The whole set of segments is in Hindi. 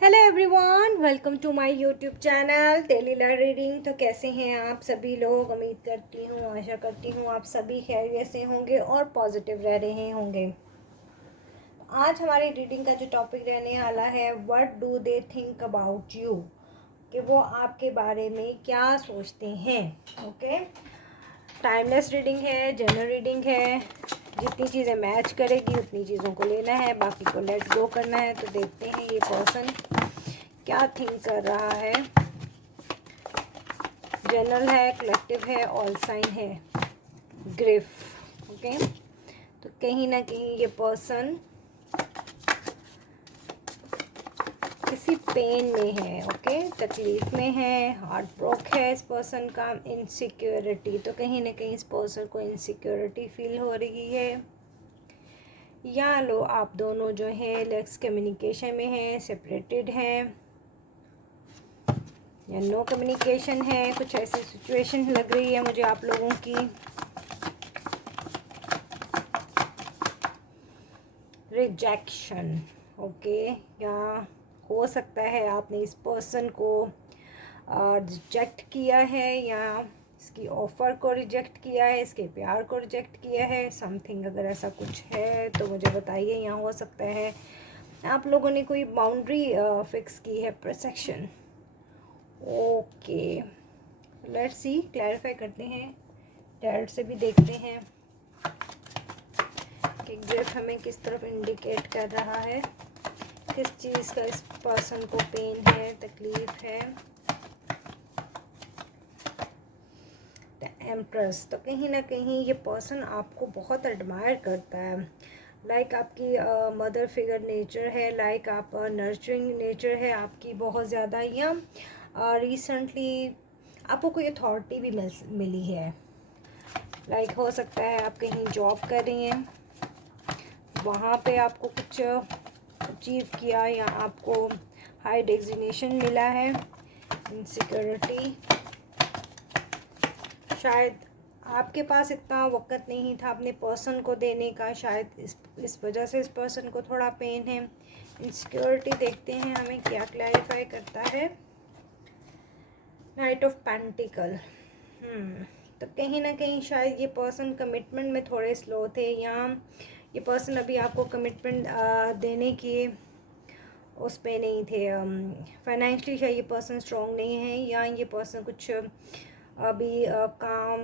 Hello everyone, welcome to my YouTube channel daily learn reading. तो कैसे हैं आप सभी लोग? उम्मीद करती हूँ, आशा करती हूँ आप सभी खैरियत से होंगे और पॉजिटिव रह रहे होंगे। आज हमारी रीडिंग का जो टॉपिक रहने वाला है, what do they think about you, कि वो आपके बारे में क्या सोचते हैं। ओके, टाइमलेस रीडिंग है, जनरल रीडिंग है। जितनी चीज़ें मैच करेगी उतनी चीज़ों को लेना है, बाकी को लेट गो करना है। तो देखते हैं ये पर्सन क्या थिंक कर रहा है। जनरल है, कलेक्टिव है, ऑल साइन है, ग्रिफ। ओके, तो कहीं ना कहीं ये पर्सन किसी पेन में है। ओके, तकलीफ में है, हार्ट ब्रोक है इस पर्सन का, इनसिक्योरिटी। तो कहीं ना कहीं इस पर्सन को इनसिक्योरिटी फील हो रही है। या लो आप दोनों जो है लेक्स कम्युनिकेशन में है, सेपरेटेड हैं, या नो कम्युनिकेशन है। कुछ ऐसी सिचुएशन लग रही है मुझे आप लोगों की। रिजेक्शन, ओके, या हो सकता है आपने इस पर्सन को रिजेक्ट किया है, या इसकी ऑफ़र को रिजेक्ट किया है, इसके प्यार को रिजेक्ट किया है। समथिंग अगर ऐसा कुछ है तो मुझे बताइए। यहाँ हो सकता है आप लोगों ने कोई बाउंड्री फिक्स की है, perception. Okay, let's see, clarify करते हैं, टैरोट से भी देखते हैं कि ग्रिफ हमें किस तरफ इंडिकेट कर रहा है, किस चीज़ का इस पर्सन को पेन है, तकलीफ है। एम्प्रेस, तो कहीं ना कहीं ये पर्सन आपको बहुत एडमायर करता है। लाइक आपकी मदर फिगर नेचर है, लाइक आप नर्चरिंग नेचर है आपकी बहुत ज़्यादा। या रिसेंटली आपको कोई अथॉरिटी भी मिली है। लाइक हो सकता है आप कहीं जॉब कर रही हैं, वहाँ पे आपको कुछ अचीव किया, या आपको हाई डेजिग्नेशन मिला है। इनसिक्योरिटी, शायद आपके पास इतना वक्त नहीं था अपने पर्सन को देने का, शायद इस वजह से इस पर्सन को थोड़ा पेन है। इनसिक्योरिटी देखते हैं हमें क्या क्लैरिफाई करता है। नाइट ऑफ पेंटिकल, तो कहीं ना कहीं शायद ये पर्सन कमिटमेंट में थोड़े स्लो थे, या ये पर्सन अभी आपको कमिटमेंट देने की उस पे नहीं थे। फाइनेंशियली शायद ये पर्सन स्ट्रॉन्ग नहीं है, या ये पर्सन कुछ अभी काम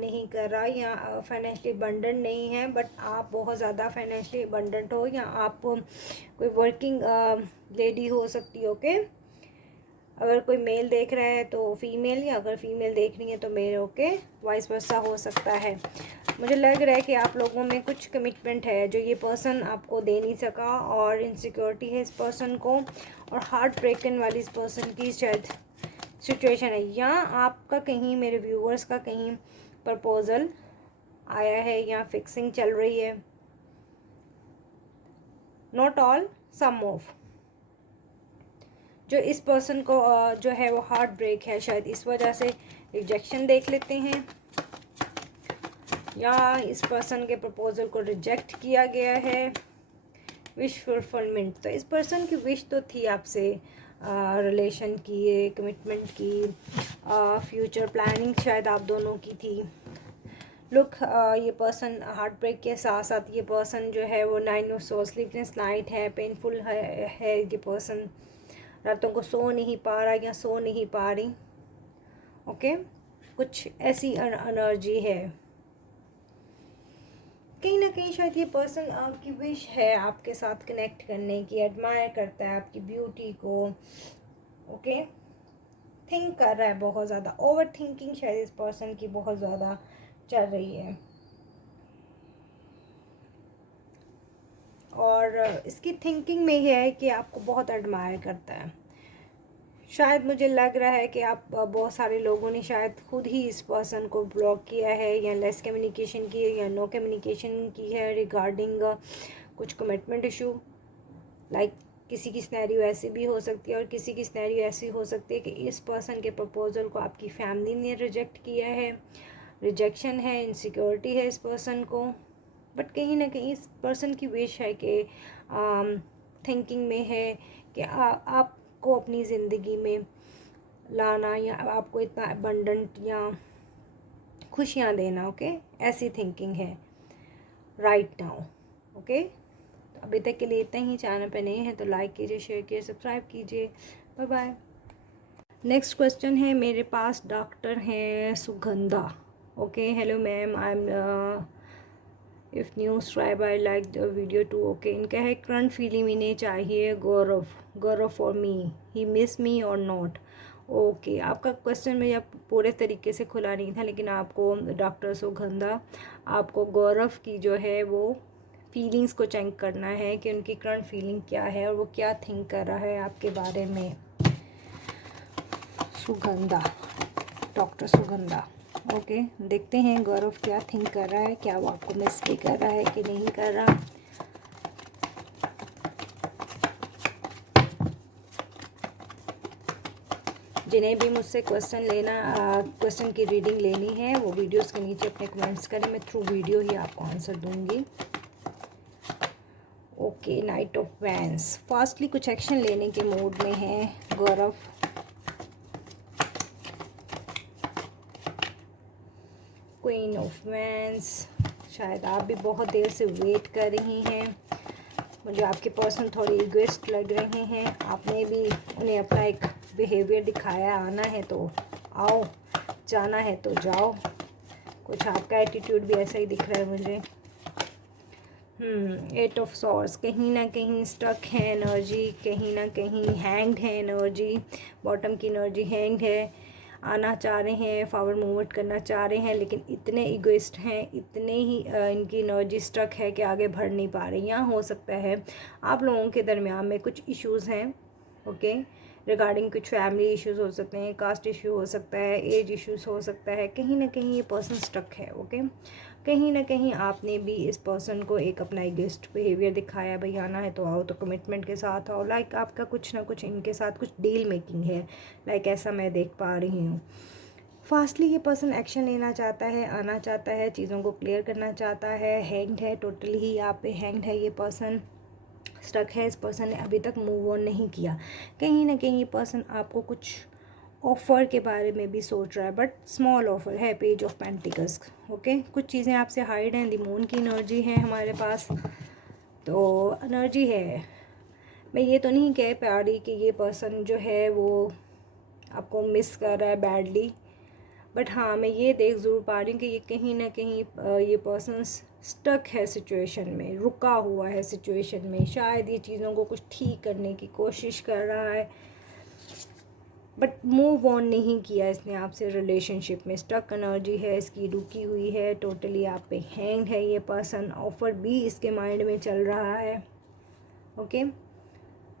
नहीं कर रहा, या फाइनेंशियली अबंडेंट नहीं है। बट आप बहुत ज़्यादा फाइनेंशियली अबंडेंट हो, या आप कोई वर्किंग लेडी हो सकती हो। ओके, अगर कोई मेल देख रहा है तो फीमेल, या अगर फीमेल देख रही है तो मेल। ओके, वाइस वर्सा हो सकता है। मुझे लग रहा है कि आप लोगों में कुछ कमिटमेंट है जो ये पर्सन आपको दे नहीं सका, और इनसिक्योरिटी है इस पर्सन को, और हार्ट ब्रेकन वाली इस पर्सन की शायद सिचुएशन है। या आपका कहीं, मेरे व्यूअर्स का कहीं प्रपोज़ल आया है, या फिक्सिंग चल रही है। Not all, some of. जो इस पर्सन को जो है वो हार्ट ब्रेक है, शायद इस वजह से रिजेक्शन देख लेते हैं, या इस पर्सन के प्रपोज़ल को रिजेक्ट किया गया है। विश फुलफिलमेंट, तो इस पर्सन की विश तो थी आपसे रिलेशन की, कमिटमेंट की, फ्यूचर प्लानिंग शायद आप दोनों की थी। लुक, ये पर्सन हार्ट ब्रेक के साथ साथ ये पर्सन जो है वो 9 ऑफ सोर्स, स्लीपलेस नाइट है, पेनफुल है ये पर्सन, रातों को सो नहीं पा रहा या सो नहीं पा रही। ओके, कुछ ऐसी एनर्जी है। कहीं ना कहीं शायद ये पर्सन आपकी विश है आपके साथ कनेक्ट करने की, एडमायर करता है आपकी ब्यूटी को। ओके, थिंक कर रहा है बहुत ज़्यादा, ओवर थिंकिंग शायद इस पर्सन की बहुत ज़्यादा चल रही है। और इसकी थिंकिंग में ये है कि आपको बहुत एडमायर करता है। शायद मुझे लग रहा है कि आप बहुत सारे लोगों ने शायद खुद ही इस पर्सन को ब्लॉक किया है, या लेस कम्युनिकेशन की है, या नो कम्युनिकेशन की है रिगार्डिंग कुछ कमिटमेंट इशू। लाइक किसी की सिनेरियो ऐसी भी हो सकती है, और किसी की सिनेरियो ऐसी हो सकती है कि इस पर्सन के प्रपोज़ल को आपकी फैमिली ने रिजेक्ट किया है। रिजेक्शन है, इनसिक्योरिटी है इस पर्सन को। बट कहीं ना कहीं इस पर्सन की विश है कि थिंकिंग में है कि आपको अपनी ज़िंदगी में लाना या आपको इतना अबंडेंट या खुशियाँ देना। ओके, ऐसी थिंकिंग है राइट नाउ। ओके, तो अभी तक के लिए इतना ही। चैनल पे नए हैं तो लाइक कीजिए, शेयर कीजिए, सब्सक्राइब कीजिए। Bye bye. नेक्स्ट क्वेश्चन है मेरे पास, डॉक्टर हैं Sugandha. Okay, hello ma'am, I am if new subscribe I like the video too. ओके, इनका है करंट फीलिंग इन्हें चाहिए गौरव फॉर मी, ही मिस मी और नॉट। ओके, आपका क्वेश्चन में अब पूरे तरीके से खुला नहीं था, लेकिन आपको डॉक्टर सुगंधा, आपको गौरव की जो है वो फीलिंग्स को चेक करना है कि उनकी करंट फीलिंग क्या है और वो क्या थिंक कर रहा है आपके बारे में। सुगंधा, डॉक्टर सुगंधा। ओके, देखते हैं गौरव क्या थिंक कर रहा है, क्या वो आपको मिस भी कर रहा है कि नहीं कर रहा। जिन्हें भी मुझसे क्वेश्चन की रीडिंग लेनी है वो वीडियोस के नीचे अपने कमेंट्स करें, मैं थ्रू वीडियो ही आपको आंसर दूंगी। Okay, night of vents, fastly कुछ एक्शन लेने के मूड में है गौरव। क्वीन ऑफ वैंस, शायद आप भी बहुत देर से वेट कर रही हैं। मुझे आपके पर्सन थोड़ी इगोइस्ट लग रहे हैं। आपने भी उन्हें अपना एक बिहेवियर दिखाया, आना है तो आओ, जाना है तो जाओ। कुछ आपका एटीट्यूड भी ऐसा ही दिख रहा है मुझे। 8 ऑफ सॉर्ड्स, कहीं ना कहीं स्टक है एनर्जी, कहीं ना कहीं हैंग्ड है एनर्जी। बॉटम की एनर्जी हैंग्ड है, आना चाह रहे हैं, फॉरवर्ड मूवमेंट करना चाह रहे हैं, लेकिन इतने इगोइस्ट हैं, इतने ही इनकी एनर्जी स्टक है कि आगे बढ़ नहीं पा रही। यहाँ हो सकता है आप लोगों के दरमियान में कुछ इश्यूज़ हैं। ओके, रिगार्डिंग कुछ फैमिली इश्यूज़ हो सकते हैं, कास्ट इशू हो सकता है, एज इश्यूज़ हो सकता है। कहीं ना कहीं ये पर्सन स्टक है। ओके, कहीं ना कहीं आपने भी इस पर्सन को एक अपना इगोइस्ट बिहेवियर दिखाया, भाई आना है तो आओ, तो कमिटमेंट के साथ आओ। लाइक आपका कुछ ना कुछ इनके साथ कुछ डील मेकिंग है, लाइक ऐसा मैं देख पा रही हूँ। फास्टली ये पर्सन एक्शन लेना चाहता है, आना चाहता है, चीज़ों को क्लियर करना चाहता है। हैंग्ड है, टोटली ही यहाँ पे हैंग्ड है ये पर्सन, स्टक है। इस पर्सन ने अभी तक मूव ऑन नहीं किया। कहीं ना कहीं ये पर्सन आपको कुछ ऑफ़र के बारे में भी सोच रहा है, बट स्मॉल ऑफ़र है। Page of pentacles. ओके, कुछ चीज़ें आपसे हाइड हैं। द मून की एनर्जी है हमारे पास, तो एनर्जी है। मैं ये तो नहीं कह पा रही कि ये पर्सन जो है वो आपको मिस कर रहा है बैडली, बट हाँ मैं ये देख ज़रूर पा रही हूँ कि ये कहीं ना कहीं ये पर्सन स्टक है सिचुएशन में, रुका हुआ है सिचुएशन में। शायद ये चीज़ों को कुछ ठीक करने की कोशिश कर रहा है, बट मूव ऑन नहीं किया इसने आपसे रिलेशनशिप में। स्टक एनर्जी है इसकी, रुकी हुई है, टोटली आप पे हैंग है ये पर्सन। ऑफ़र भी इसके माइंड में चल रहा है। ओके,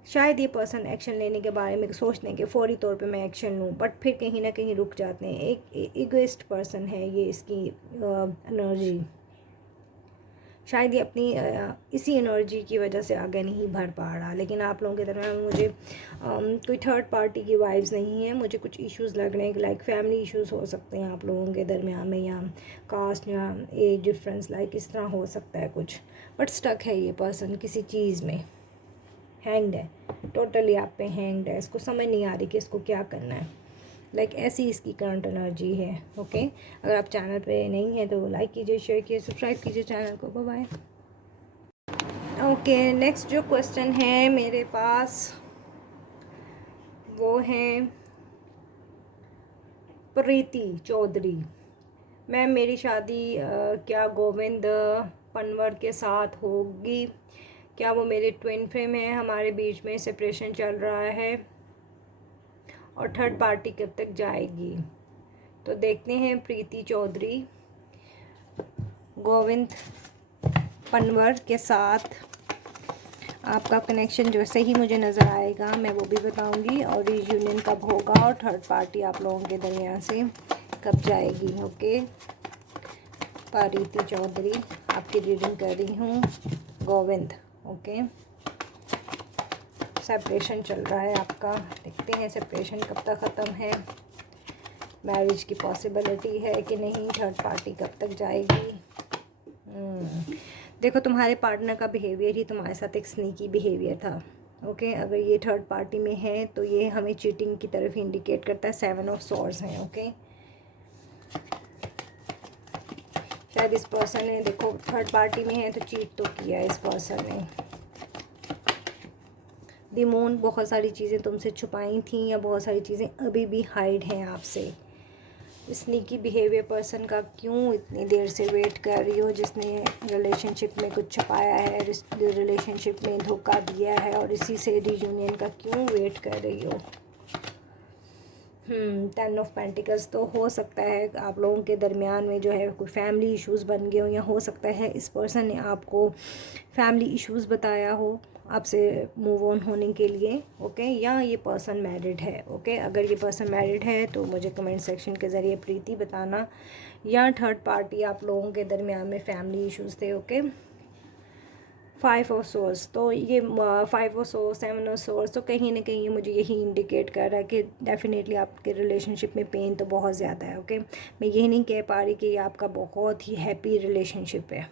शायद ये पर्सन एक्शन लेने के बारे में सोचते हैं कि फौरी तौर पे मैं एक्शन लूँ, बट फिर कहीं ना कहीं रुक जाते हैं। एक इगोइस्ट पर्सन है ये, इसकी एनर्जी। शायद ये अपनी इसी एनर्जी की वजह से आगे नहीं बढ़ पा रहा। लेकिन आप लोगों के दरम्यान मुझे कोई थर्ड पार्टी की वाइब्स नहीं है। मुझे कुछ इश्यूज़ लग रहे हैं, लाइक फैमिली इश्यूज़ हो सकते हैं आप लोगों के दरम्यान में, या कास्ट या एज डिफरेंस, लाइक इस तरह हो सकता है कुछ। बट स्टक है ये पर्सन किसी चीज़ में, हैंग्ड है, टोटली आप पे हैंग्ड है। इसको समझ नहीं आ रही कि इसको क्या करना है, लाइक ऐसी इसकी करंट एनर्जी है। ओके, अगर आप चैनल पे नहीं हैं तो लाइक कीजिए, शेयर कीजिए, सब्सक्राइब कीजिए चैनल को। Bye bye. ओके, नेक्स्ट जो क्वेश्चन है मेरे पास वो है प्रीति चौधरी। मैम मेरी शादी क्या गोविंद पनवर के साथ होगी? क्या वो मेरे ट्विन फ्लेम है? हमारे बीच में सेपरेशन चल रहा है और थर्ड पार्टी कब तक जाएगी? तो देखते हैं प्रीति चौधरी, गोविंद पनवर के साथ आपका कनेक्शन जैसे ही मुझे नज़र आएगा मैं वो भी बताऊंगी, और रियूनियन कब होगा और थर्ड पार्टी आप लोगों के दरमियान से कब जाएगी। ओके, प्रीति चौधरी आपकी रीडिंग कर रही हूँ। गोविंद, ओके, सेपरेशन चल रहा है आपका, देखते हैं सेपरेशन कब तक ख़त्म है, मैरिज की पॉसिबिलिटी है कि नहीं, थर्ड पार्टी कब तक जाएगी। देखो तुम्हारे पार्टनर का बिहेवियर ही तुम्हारे साथ एक स्नीकी बिहेवियर था। ओके अगर ये थर्ड पार्टी में है तो ये हमें चीटिंग की तरफ इंडिकेट करता है। 7 ऑफ सॉर्ड्स हैं। ओके शायद इस पर्सन ने, देखो थर्ड पार्टी में है तो चीट तो किया है इस पर्सन ने। द मून, बहुत सारी चीज़ें तुमसे छुपाई थी या बहुत सारी चीज़ें अभी भी हाइड हैं आपसे। स्नीकी बिहेवियर पर्सन का, क्यों इतनी देर से वेट कर रही हो, जिसने रिलेशनशिप में कुछ छुपाया है, रिलेशनशिप में धोखा दिया है और इसी से रियूनियन का क्यों वेट कर रही हो। 10 ऑफ पेंटिकल्स, तो हो सकता है आप लोगों के दरमियान में जो है कोई फैमिली इश्यूज़ बन गए हो, या हो सकता है इस पर्सन ने आपको फैमिली इश्यूज़ बताया हो आपसे मूव ऑन होने के लिए। ओके या ये पर्सन मैरिड है। ओके अगर ये पर्सन मैरिड है तो मुझे कमेंट सेक्शन के ज़रिए प्रीति बताना, या थर्ड पार्टी आप लोगों के दरमियान में फैमिली इश्यूज़ थे। ओके 5 ऑफ सोर्स, तो ये 5 ऑफ सोर्स, 7 ऑफ सोर्स, तो कहीं ना कहीं ये मुझे यही इंडिकेट कर रहा है कि डेफिनेटली आपके रिलेशनशिप में पेन तो बहुत ज़्यादा है। ओके मैं यही नहीं कह पा रही कि ये आपका बहुत ही हैप्पी रिलेशनशिप है।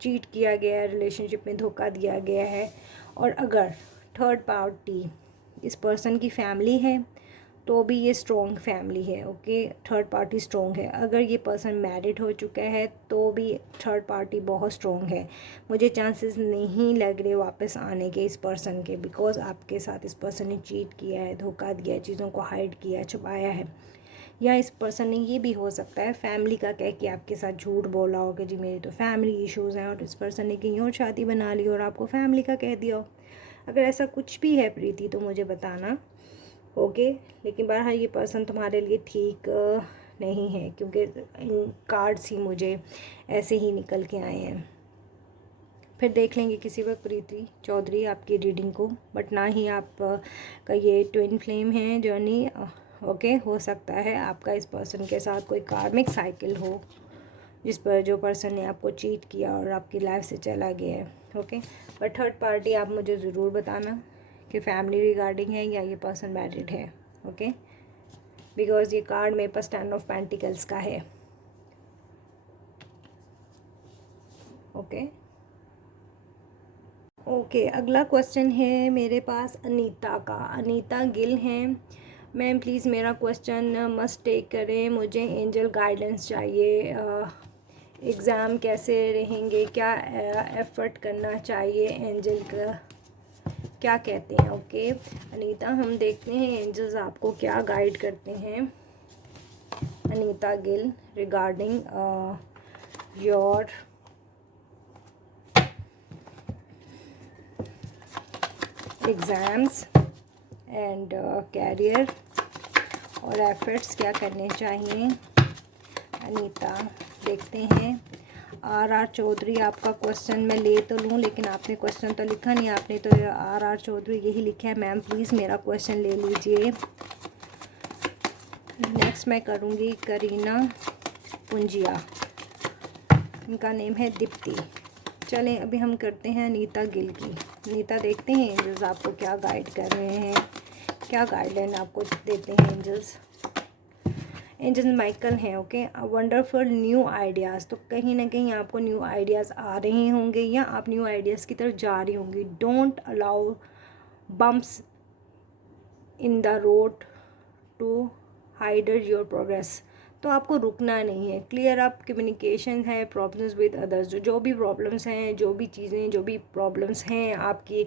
चीट किया गया है, रिलेशनशिप में धोखा दिया गया है। और अगर थर्ड पार्टी इस पर्सन की फैमिली है तो भी ये स्ट्रॉन्ग फैमिली है। ओके थर्ड पार्टी स्ट्रॉन्ग है। अगर ये पर्सन मैरिड हो चुका है तो भी थर्ड पार्टी बहुत स्ट्रॉन्ग है। मुझे चांसेस नहीं लग रहे वापस आने के इस पर्सन के, बिकॉज आपके साथ इस पर्सन ने चीट किया है, धोखा दिया है, चीज़ों को हाइड किया है, छुपाया है। या इस पर्सन ने ये भी हो सकता है फैमिली का कह के आपके साथ झूठ बोला हो कि जी मेरी तो फैमिली इश्यूज़ हैं, और इस पर्सन ने कहीं और शादी बना ली और आपको फैमिली का कह दिया हो। अगर ऐसा कुछ भी है प्रीति तो मुझे बताना। ओके लेकिन बहरहाल ये पर्सन तुम्हारे लिए ठीक नहीं है, क्योंकि इन कार्ड्स ही मुझे ऐसे ही निकल के आए हैं। फिर देख लेंगे किसी वक्त प्रीति चौधरी आपकी रीडिंग को, बट ना ही आप का ये ट्विन फ्लेम है जर्नी। ओके हो सकता है आपका इस पर्सन के साथ कोई कार्मिक साइकिल हो, जिस पर जो पर्सन ने आपको चीट किया और आपकी लाइफ से चला गया है। ओके बट थर्ड पार्टी आप मुझे ज़रूर बताना कि फैमिली रिगार्डिंग है या ये पर्सन मैरिड है। ओके बिकॉज ये कार्ड मेरे पास 10 ऑफ पेंटिकल्स का है। ओके ओके अगला क्वेश्चन है मेरे पास अनीता का। अनीता गिल हैं। मैम प्लीज़ मेरा क्वेश्चन मस्ट टेक करें, मुझे एंजल गाइडेंस चाहिए। एग्ज़ाम कैसे रहेंगे, क्या एफ़र्ट करना चाहिए, एंजल का क्या कहते हैं। ओके अनीता हम देखते हैं एंजल्स आपको क्या गाइड करते हैं। Anita Gill regarding your exams and career और एफर्ट्स क्या करने चाहिए। अनीता देखते हैं। आर चौधरी आपका क्वेश्चन मैं ले तो लूँ, लेकिन आपने क्वेश्चन तो लिखा नहीं, आपने तो आर चौधरी यही लिखा है। मैम प्लीज़ मेरा क्वेश्चन ले लीजिए। नेक्स्ट मैं करूँगी करीना पुंजिया, इनका नेम है दीप्ति। चलें अभी हम करते हैं अनीता गिल की। अनीता देखते हैं एंजल्स आपको क्या गाइड कर रहे हैं, क्या गाइडलाइन आपको देते हैं एंजल्स। एंजल माइकल हैं। ओके वंडरफुल न्यू आइडियाज़, तो कहीं ना कहीं आपको न्यू आइडियाज़ आ रहे होंगे या आप न्यू आइडियाज़ की तरफ जा रही होंगी। Don't allow bumps in the road to hinder your progress, तो आपको रुकना नहीं है। क्लियर अप कम्युनिकेशन है, प्रॉब्लम्स विद अदर्स, जो भी प्रॉब्लम्स हैं, जो भी चीज़ें, जो भी प्रॉब्लम्स हैं आपकी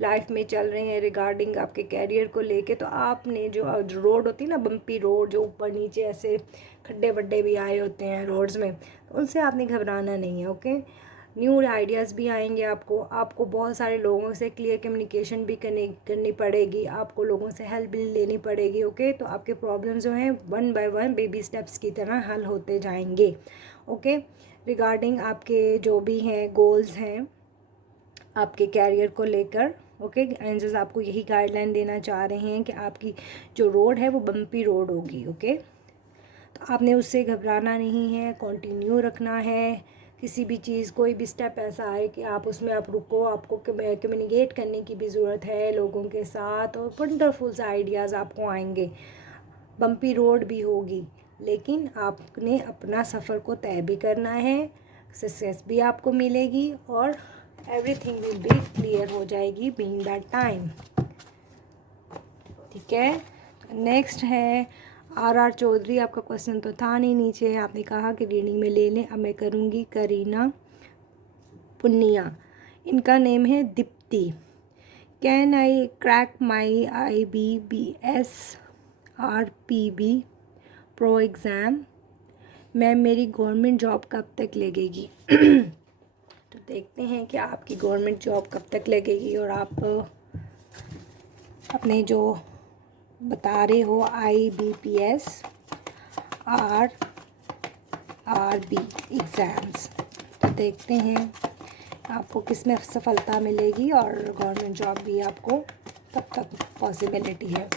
लाइफ में चल रहे हैं रिगार्डिंग आपके कैरियर को लेके, तो आपने जो रोड होती है ना, बम्पी रोड, जो ऊपर नीचे ऐसे खड्डे वड्डे भी आए होते हैं रोड्स में, तो उनसे आपने घबराना नहीं है। ओके न्यू आइडियाज़ भी आएंगे आपको बहुत सारे लोगों से क्लियर कम्युनिकेशन भी करनी पड़ेगी, आपको लोगों से हेल्प भी लेनी पड़ेगी। ओके तो आपके प्रॉब्लम्स जो हैं 1 बाय 1 बेबी स्टेप्स की तरह हल होते जाएंगे। ओके रिगार्डिंग आपके जो भी हैं गोल्स हैं आपके कैरियर को लेकर, ओके एंजल्स आपको यही गाइडलाइन देना चाह रहे हैं कि आपकी जो रोड है वो बम्पी रोड होगी। ओके तो आपने उससे घबराना नहीं है, कंटिन्यू रखना है। किसी भी चीज़, कोई भी स्टेप ऐसा आए कि आप उसमें आप रुको, आपको कम्युनिकेट करने की भी ज़रूरत है लोगों के साथ, और वंडरफुल से आइडियाज़ आपको आएंगे। बम्पी रोड भी होगी, लेकिन आपने अपना सफ़र को तय भी करना है, सक्सेस भी आपको मिलेगी और एवरीथिंग विल बी क्लियर हो जाएगी बीइंग दैट टाइम। ठीक है, नेक्स्ट है आर चौधरी। आपका क्वेश्चन तो था नहीं नीचे, आपने कहा कि रीडिंग में ले लें। अब मैं करूँगी करीना पुनिया, इनका नेम है Deepti. Can I crack my IBPS RPB pro exam. Ma'am मेरी गवर्नमेंट जॉब कब तक लगेगी? तो देखते हैं कि आपकी गवर्नमेंट जॉब कब तक लगेगी और आप अपने जो बता रहे हो IBPS RRB एग्ज़ाम्स, तो देखते हैं आपको किस में सफलता मिलेगी और गवर्नमेंट जॉब भी आपको कब तक पॉसिबिलिटी है।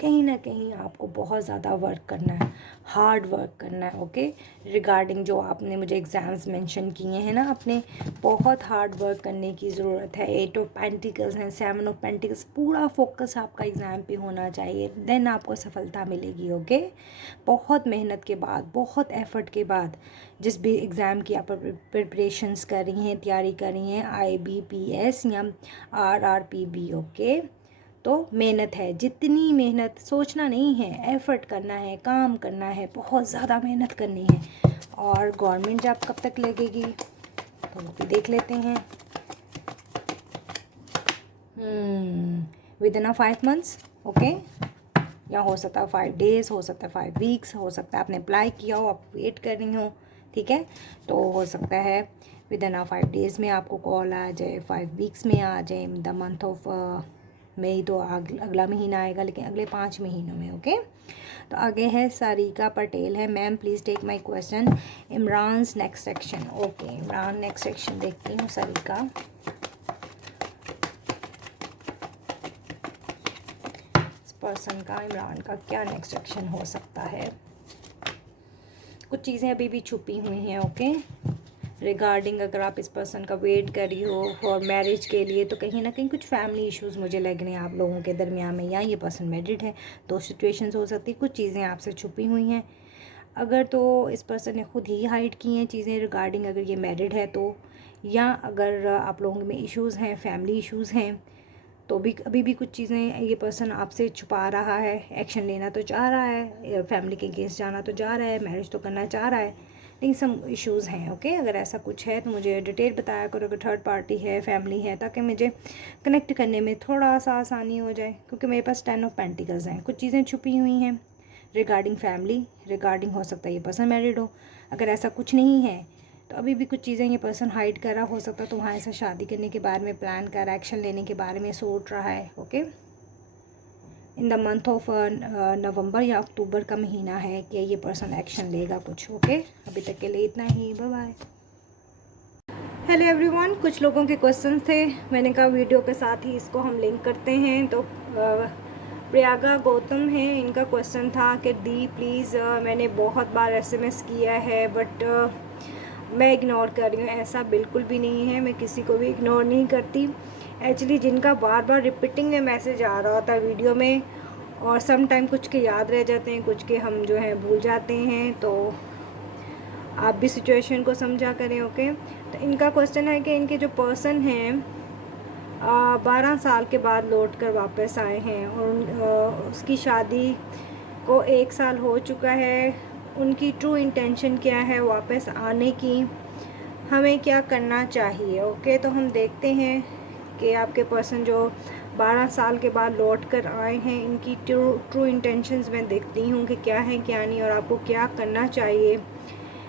कहीं ना कहीं आपको बहुत ज़्यादा वर्क करना है, हार्ड वर्क करना है। ओके, रिगार्डिंग जो आपने मुझे एग्ज़ाम्स मेंशन किए हैं ना, अपने बहुत हार्ड वर्क करने की ज़रूरत है। 8 ऑफ पेंटिकल्स हैं, 7 ऑफ पेंटिकल्स, पूरा फोकस आपका एग्ज़ाम पे होना चाहिए, देन आपको सफलता मिलेगी। ओके, बहुत मेहनत के बाद, बहुत एफ़र्ट के बाद जिस भी एग्ज़ाम की आप प्रिपरेशंस कर रही हैं, तैयारी कर रही हैं, IBPS या RRPB, ओके, तो मेहनत है। जितनी मेहनत, सोचना नहीं है, एफ़र्ट करना है, काम करना है, बहुत ज़्यादा मेहनत करनी है। और गवर्नमेंट जॉब कब तक लगेगी तो वो भी देख लेते हैं। विद इन 5 months, ओके, या हो सकता है 5 days, हो सकता है 5 weeks, हो सकता है आपने अप्लाई किया हो, आप वेट कर रही हो। ठीक है, तो हो सकता है विद इन 5 days में आपको कॉल आ जाए, 5 weeks में आ जाए, द मंथ ऑफ मई तो अगला महीना आएगा, लेकिन अगले 5 महीनों में। ओके, तो आगे है सारिका पटेल है। Ma'am please take my question, Imran's next section. Okay, Imran next section देखती हूँ। सारिका, इस पर्सन का, इमरान का क्या नेक्स्ट सेक्शन हो सकता है? कुछ चीज़ें अभी भी छुपी हुई हैं। ओके, रिगार्डिंग अगर आप इस पर्सन का वेट कर रही हो फॉर मैरिज के लिए, तो कहीं ना कहीं कुछ फैमिली इश्यूज़ मुझे लग रहे हैं आप लोगों के दरमियान में, या ये पर्सन मैरिड है, दो सिचुएशंस हो सकती, कुछ चीज़ें आपसे छुपी हुई हैं। अगर तो इस पर्सन ने खुद ही हाइड की हैं चीज़ें रिगार्डिंग अगर ये मैरिड है तो, या अगर आप लोगों में इश्यूज़ हैं, फैमिली इश्यूज़ हैं, तो भी अभी भी कुछ चीज़ें ये पर्सन आपसे छुपा रहा है। एक्शन लेना तो चाह रहा है, फैमिली के अगेंस्ट जाना तो चाह रहा है, मैरिज तो करना चाह रहा है, लेकिन सम इश्यूज़ हैं। ओके, अगर ऐसा कुछ है तो मुझे डिटेल बताया करो, अगर थर्ड पार्टी है, फैमिली है, ताकि मुझे कनेक्ट करने में थोड़ा सा आसानी हो जाए, क्योंकि मेरे पास 10 ऑफ पेंटिकल्स हैं। कुछ चीज़ें छुपी हुई हैं रिगार्डिंग फैमिली, रिगार्डिंग हो सकता है ये पर्सन मैरिड हो। अगर ऐसा कुछ नहीं है तो अभी भी कुछ चीज़ें ये पर्सन हाइड कर रहा हो सकता है, तो वहाँ ऐसा शादी करने के बारे में प्लान कर, एक्शन लेने के बारे में सोच रहा है। Okay, in the month of November या अक्टूबर का महीना है कि ये पर्सन एक्शन लेगा कुछ। ओके, अभी तक के लिए इतना ही, बाय बाय। हेलो एवरीवन, कुछ लोगों के क्वेश्चन थे, मैंने कहा वीडियो के साथ ही इसको हम लिंक करते हैं। तो प्रयागा गौतम है, इनका क्वेश्चन था कि दी प्लीज़, मैंने बहुत बार SMS किया है बट मैं इग्नोर कर रही हूँ। ऐसा बिल्कुल भी नहीं है, मैं किसी को भी इग्नोर नहीं करती। एक्चुअली जिनका बार बार रिपीटिंग में मैसेज आ रहा होता है वीडियो में, और सम टाइम कुछ के याद रह जाते हैं, कुछ के हम जो है भूल जाते हैं, तो आप भी सिचुएशन को समझा करें। ओके, तो इनका क्वेश्चन है कि इनके जो पर्सन हैं 12 साल के बाद लौट कर वापस आए हैं, और उसकी शादी को 1 साल हो चुका है। उनकी ट्रू इंटेंशन क्या है वापस आने की, हमें क्या करना चाहिए? ओके, तो हम देखते हैं कि आपके पर्सन जो 12 साल के बाद लौट कर आए हैं, इनकी ट्रू इंटेंशंस मैं देखती हूँ कि क्या है क्या नहीं, और आपको क्या करना चाहिए।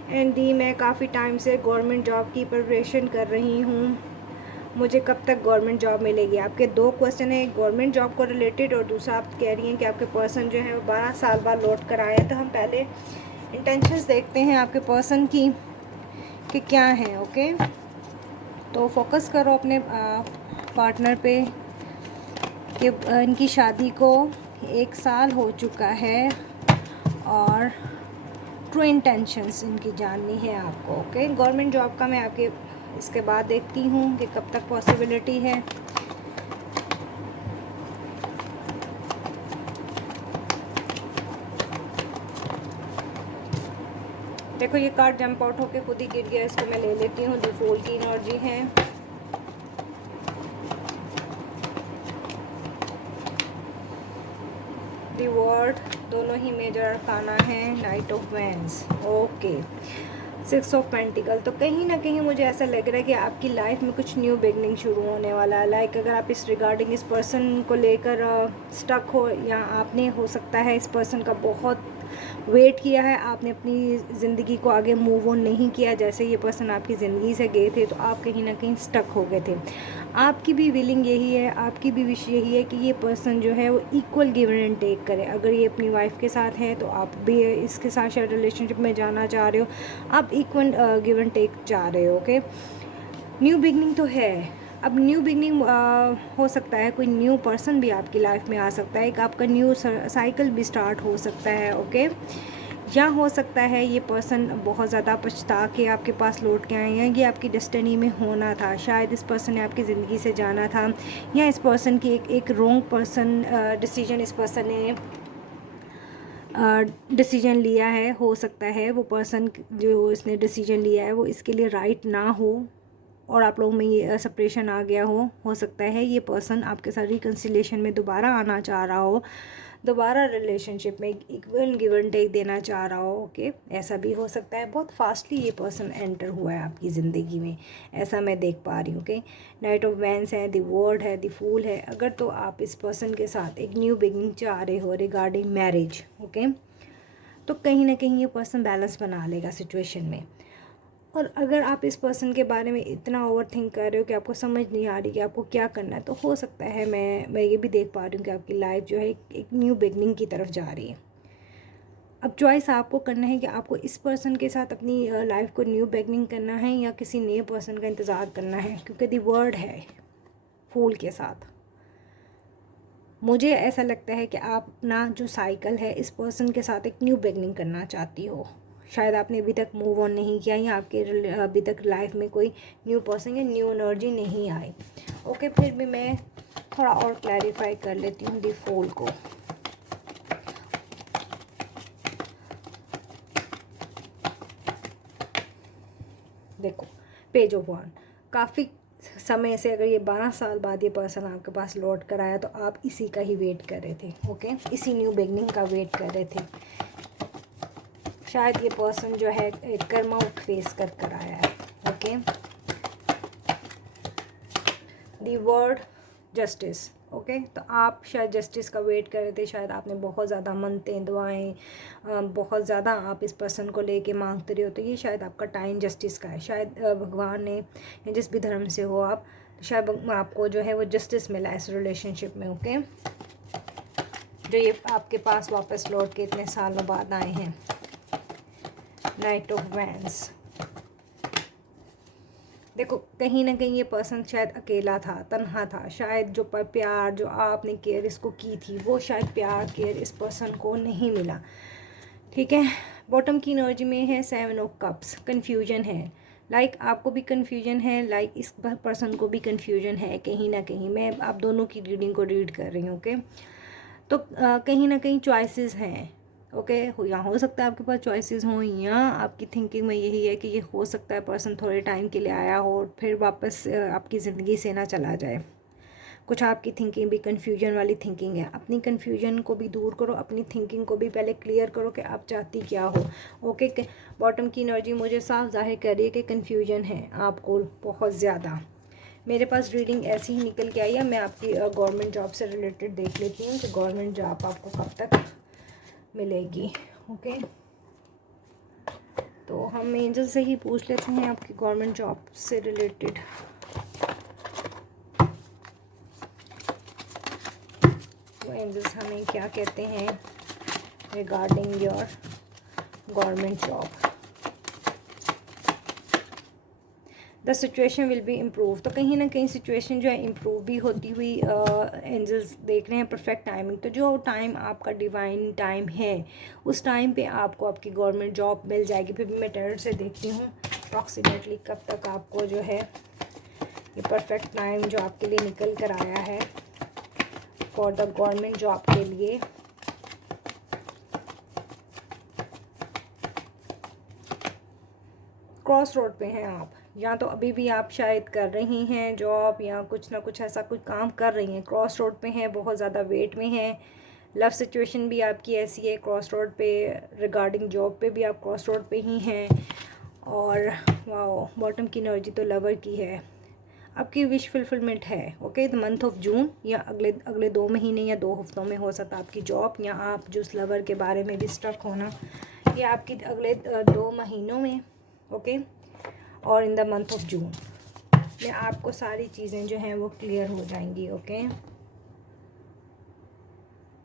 एंड दी, मैं काफ़ी टाइम से गवर्नमेंट जॉब की प्रिपरेशन कर रही हूँ, मुझे कब तक गवर्नमेंट जॉब मिलेगी? आपके 2 क्वेश्चन है, गवर्नमेंट जॉब को रिलेटेड, और दूसरा आप कह रही हैं कि आपके पर्सन जो है वो 12 साल बाद लौट कर आए हैं। तो हम पहले इंटेंशंस देखते हैं आपके पर्सन की कि क्या है। ओके, तो फोकस करो अपने पार्टनर पे कि इनकी शादी को 1 साल हो चुका है, और ट्रू इंटेंशंस इनकी जाननी है आपको। ओके, गवर्नमेंट जॉब का मैं आपके इसके बाद देखती हूँ कि कब तक पॉसिबिलिटी है। देखो ये कार्ड जंप आउट होके खुद ही गिर गया, इसको मैं ले लेती हूँ। द फूल की एनर्जी है, द वर्ल्ड, दोनों ही मेजर अरकाना है, night of wands, okay, 6 of pentacle. तो कहीं ना कहीं मुझे ऐसा लग रहा है कि आपकी लाइफ में कुछ न्यू बिगनिंग शुरू होने वाला है। लाइक अगर आप इस रिगार्डिंग इस पर्सन को लेकर स्टक हो, या आपने हो सकता है इस पर्सन का बहुत वेट किया है, आपने अपनी ज़िंदगी को आगे मूव ऑन नहीं किया, जैसे ये पर्सन आपकी ज़िंदगी से गए थे तो आप कहीं ना कहीं स्टक हो गए थे। आपकी भी विलिंग यही है, आपकी भी विश यही है कि ये पर्सन जो है वो इक्वल गिव एंड टेक करे। अगर ये अपनी वाइफ के साथ है तो आप भी इसके साथ शायद रिलेशनशिप में जाना चाह रहे हो, आप इक्वल गिव एंड टेक चाह रहे हो। ओके, न्यू बिगनिंग तो है। अब न्यू बिगनिंग हो सकता है, कोई न्यू पर्सन भी आपकी लाइफ में आ सकता है, एक आपका न्यू साइकिल भी स्टार्ट हो सकता है। ओके, या हो सकता है ये पर्सन बहुत ज़्यादा पछता के आपके पास लौट के आए हैं, ये आपकी डेस्टिनी में होना था। शायद इस पर्सन ने आपकी ज़िंदगी से जाना था, या इस पर्सन की एक रॉन्ग पर्सन डिसीजन इस पर्सन ने डिसीजन लिया है। हो सकता है वो पर्सन जो इसने डिसीजन लिया है वो इसके लिए राइट ना हो और आप लोगों में ये सेपरेशन आ गया हो सकता है ये पर्सन आपके साथ रिकन्सिलेशन में दोबारा आना चाह रहा हो, दोबारा रिलेशनशिप में इक्वल गिव एंड टेक देना चाह रहा हो। ओके, ऐसा भी हो सकता है। बहुत फास्टली ये पर्सन एंटर हुआ है आपकी ज़िंदगी में, ऐसा मैं देख पा रही हूँ। ओके, नाइट ऑफ वैंड्स है, द वर्ल्ड है, द फूल है। अगर तो आप इस पर्सन के साथ एक न्यू बिगिनिंग चाह रहे हो रिगार्डिंग मैरिज, ओके, तो कहीं ना कहीं ये पर्सन बैलेंस बना लेगा सिचुएशन में। और अगर आप इस पर्सन के बारे में इतना ओवर थिंक कर रहे हो कि आपको समझ नहीं आ रही कि आपको क्या करना है, तो हो सकता है मैं ये भी देख पा रही हूँ कि आपकी लाइफ जो है एक न्यू बिगनिंग की तरफ जा रही है। अब चॉइस आपको करना है कि आपको इस पर्सन के साथ अपनी लाइफ को न्यू बिगनिंग करना है या किसी नए पर्सन का इंतज़ार करना है, क्योंकि दी वर्ड है फूल के साथ। मुझे ऐसा लगता है कि आप अपना जो साइकिल है इस पर्सन के साथ एक न्यू बिगनिंग करना चाहती हो। शायद आपने अभी तक मूव ऑन नहीं किया, या आपके अभी तक लाइफ में कोई न्यू पर्सन या न्यू एनर्जी नहीं आई। ओके, फिर भी मैं थोड़ा और क्लैरिफाई कर लेती हूँ दी फूल को। देखो, पेज ऑफ वांड, काफ़ी समय से, अगर ये 12 साल बाद ये पर्सन आपके पास लौट कर आया तो आप इसी का ही वेट कर रहे थे। ओके, इसी न्यू बिगनिंग का वेट कर रहे थे। शायद ये पर्सन जो है एक कर्म आउट फेस कर आया है। Okay, the word justice. Okay, तो आप शायद जस्टिस का वेट कर रहे थे। शायद आपने बहुत ज़्यादा मनतें दुआएं बहुत ज़्यादा आप इस पर्सन को लेके मांगते रहे हो, तो ये शायद आपका टाइम जस्टिस का है। शायद भगवान ने, या जिस भी धर्म से हो आप, तो शायद आपको जो है वो जस्टिस मिला इस रिलेशनशिप में। ओके, जो ये आपके पास वापस लौट के इतने सालों बाद आए हैं। नाइट ऑफ वैंड्स, देखो कहीं ना कहीं ये पर्सन शायद अकेला था, तन्हा था। शायद जो प्यार, जो आपने केयर इसको की थी, वो शायद प्यार केयर इस पर्सन को नहीं मिला। ठीक है, बॉटम की एनर्जी में है 7 ऑफ कप्स, कन्फ्यूजन है। लाइक आपको भी कन्फ्यूजन है, लाइक इस पर्सन को भी कन्फ्यूजन है कहीं ना कहीं। मैं आप दोनों की रीडिंग को रीड कर रही हूँ। ओके, तो कहीं ना कहीं चॉइसेस हैं। ओके, या हो सकता है आपके पास चॉइसेस हों, या आपकी थिंकिंग में यही है कि ये हो सकता है पर्सन थोड़े टाइम के लिए आया हो फिर वापस आपकी ज़िंदगी से ना चला जाए। कुछ आपकी थिंकिंग भी कन्फ्यूजन वाली थिंकिंग है। अपनी कन्फ्यूजन को भी दूर करो, अपनी थिंकिंग को भी पहले क्लियर करो कि आप चाहती क्या हो। ओके, बॉटम की एनर्जी मुझे साफ जाहिर कर रही है कि कन्फ्यूजन है आपको बहुत ज़्यादा। मेरे पास रीडिंग ऐसी ही निकल के आई है। मैं आपकी गवर्नमेंट जॉब से रिलेटेड देख लेती हूँ कि गवर्नमेंट जॉब आपको कब तक मिलेगी। ओके, तो हम एंजल से ही पूछ लेते हैं आपकी गवर्नमेंट जॉब से रिलेटेड। तो एंजल्स हमें क्या कहते हैं regarding your government job. The situation will be improve, तो कहीं ना कहीं सिचुएशन जो है इम्प्रूव भी होती हुई एंजल्स देख रहे हैं। परफेक्ट टाइमिंग, तो जो टाइम आपका डिवाइन टाइम है उस टाइम पे आपको आपकी गवर्नमेंट जॉब मिल जाएगी। फिर भी मैं टैरोट से देखती हूँ अप्रॉक्सीमेटली कब तक आपको जो है ये परफेक्ट टाइम जो आपके लिए निकल कर आया है फॉर द गवर्नमेंट जॉब के लिए। क्रॉस रोड पे हैं आप, या तो अभी भी आप शायद कर रही हैं जॉब या कुछ ना कुछ ऐसा कुछ काम कर रही हैं, क्रॉस रोड पे हैं, बहुत ज़्यादा वेट में हैं। लव सिचुएशन भी आपकी ऐसी है क्रॉस रोड पे, रिगार्डिंग जॉब पे भी आप क्रॉस रोड पे ही हैं। और वाओ, बॉटम की एनर्जी तो लवर की है, आपकी विश फुलफिलमेंट है। Okay, the month of June, या अगले अगले 2 महीने या 2 हफ्तों में हो सकता है आपकी जॉब, या आप जो उस लवर के बारे में भी स्ट्रक होना, ये आपकी अगले 2 महीनों में। ओके, और in the month of June में आपको सारी चीज़ें जो हैं वो क्लियर हो जाएंगी। ओके।